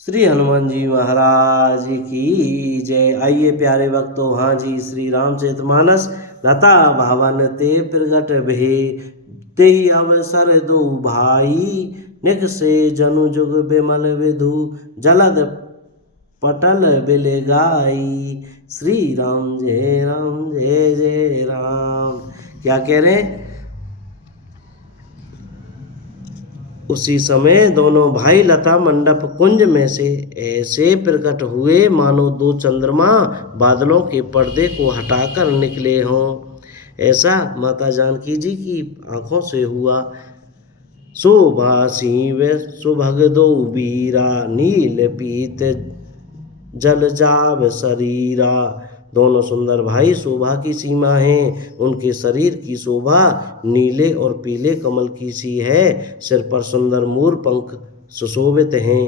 श्री हनुमान जी महाराज की जय। आइए प्यारे भक्तों, हाँ जी, श्री रामचरितमानस लता भावन ते प्रगट भे, तेहि अवसर दो भाई, निक से जनु जुग बिमल विधु, जलद पटल बिल गाई। श्री राम जय जय राम। क्या कह रहे हैं? उसी समय दोनों भाई लता मंडप कुंज में से ऐसे प्रकट हुए मानो दो चंद्रमा बादलों के पर्दे को हटाकर निकले हों। ऐसा माता जानकी जी की आंखों से हुआ। शोभा सिंह सुभग दो वीरा, नील पीत जल जाव शरीरा। दोनों सुंदर भाई शोभा की सीमा हैं। उनके शरीर की शोभा नीले और पीले कमल की सी है। सिर पर सुंदर मोर पंख सुशोभित हैं।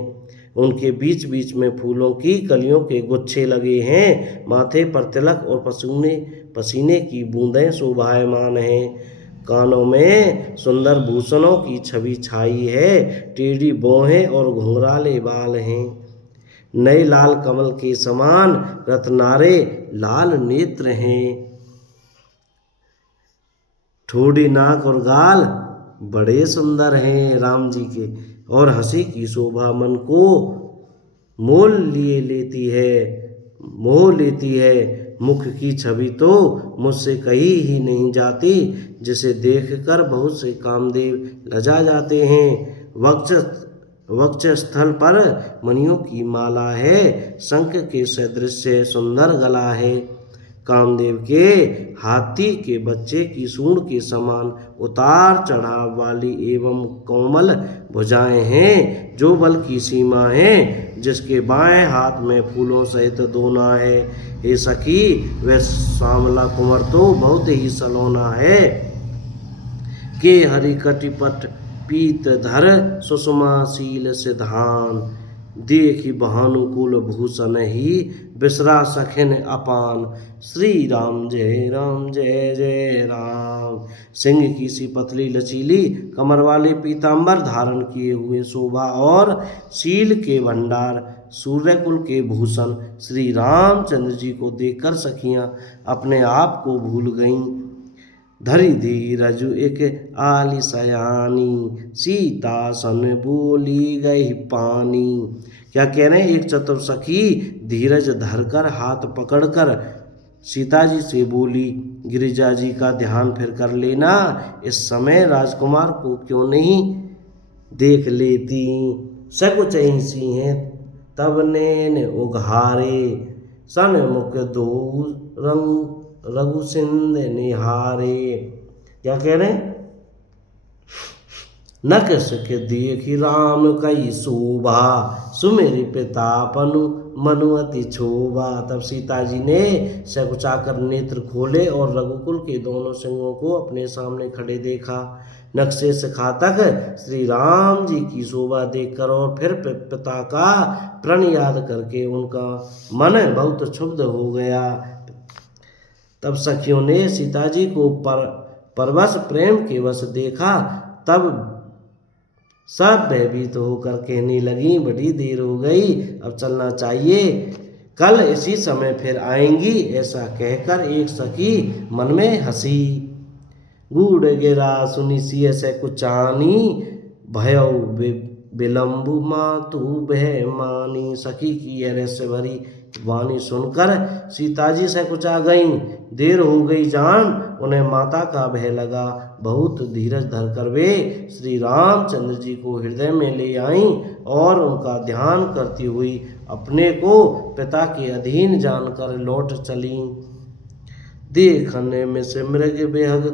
उनके बीच बीच में फूलों की कलियों के गुच्छे लगे हैं। माथे पर तिलक और पसीने की बूंदें शोभायमान हैं। कानों में सुंदर भूषणों की छवि छाई है। टेढ़ी भौहें और घुंघराले बाल हैं। नए लाल कमल के समान रत्नारे लाल नेत्र हैं। ठोड़ी नाक और गाल बड़े सुंदर हैं राम जी के, और हंसी की शोभा मन को मोह लेती है। मुख की छवि तो मुझसे कही ही नहीं जाती, जिसे देखकर बहुत से कामदेव लजा जाते हैं। वक्षस्थल पर मणियों की माला है। शंख के सदृश सुंदर गला है। कामदेव के हाथी के बच्चे की सूंड के समान उतार चढ़ाव वाली एवं कोमल भुजाएं हैं, जो बल की सीमा है। जिसके बाएं हाथ में फूलों सहित दोना है। हे सखी, वह श्यामला कुंवर तो बहुत ही सलोना है। के हरि कटिपट पीत धर, सुषमाशील सिधान, देखी भानुकुल भूषण ही, बिसरा सखिन अपान। श्री राम जय जय राम। सिंह की सी पतली लचीली कमर वाले पीतांबर धारण किए हुए शोभा और शील के भंडार, सूर्यकुल के भूषण श्री रामचंद्र जी को देखकर सखियां अपने आप को भूल गईं। धरि धीरज एक आली सयानी, सीता सन बोली गई पानी। क्या कह रहे हैं? एक चतुर सखी धीरज धरकर हाथ पकड़कर सीता जी से बोली, गिरिजा जी का ध्यान फिर कर लेना, इस समय राजकुमार को क्यों नहीं देख लेती। सकुच सी हैं तब नैन उघारे, सन्मुख दो रंग रघुसिंद निहारे। क्या कह रहे हैं? नकसक देखी राम कई शोभा, सुमेरि प्रतापनु मनु अति क्षोभा। तब सीता जी ने सकुचाकर नेत्र खोले और रघुकुल के दोनों सिंहों को अपने सामने खड़े देखा। नक्शे से खातक श्री राम जी की शोभा देखकर और फिर पिता का प्रण याद करके उनका मन बहुत क्षुब्ध हो गया। तब सखियों ने सीता जी को परवश प्रेम के वश देखा। तब सब भयभीत होकर कहने लगी, बड़ी देर हो गई, अब चलना चाहिए, कल इसी समय फिर आएंगी। ऐसा कहकर एक सखी मन में हंसी। गूढ़ गिरा सुनी सिय से कुचानी, भयउ विलंबु मातु भय मानी। सखी की यह रहस्य भरी वाणी सुनकर सीता जी से कुचा गईं। देर हो गई जान उन्हें माता का भय लगा। बहुत धीरज धरकर वे श्री रामचंद्र जी को हृदय में ले आईं और उनका ध्यान करती हुई अपने को पिता के अधीन जानकर लौट चलीं। देखने में से मृग बेहग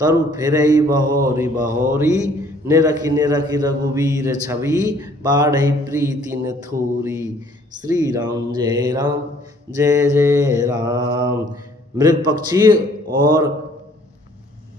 तरु फिरई बहोरी बहोरी, निरखी रघुवीर छवि, बाढ़ई प्रीति न थोरी। श्री राम जय जय राम। मृग पक्षी और